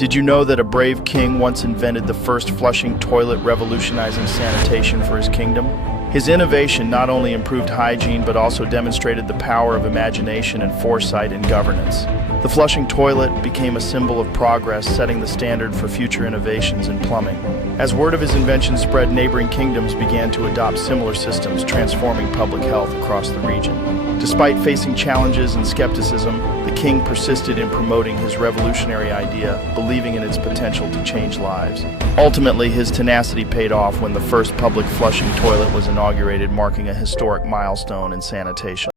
Did you know that a brave king once invented the first flushing toilet, revolutionizing sanitation for his kingdom? His innovation not only improved hygiene but also demonstrated the power of imagination and foresight in governance. The flushing toilet became a symbol of progress, setting the standard for future innovations in plumbing. As word of his invention spread, neighboring kingdoms began to adopt similar systems, transforming public health across the region. Despite facing challenges and skepticism, the king persisted in promoting his revolutionary idea, believing in its potential to change lives. Ultimately, his tenacity paid off when the first public flushing toilet was inaugurated, marking a historic milestone in sanitation.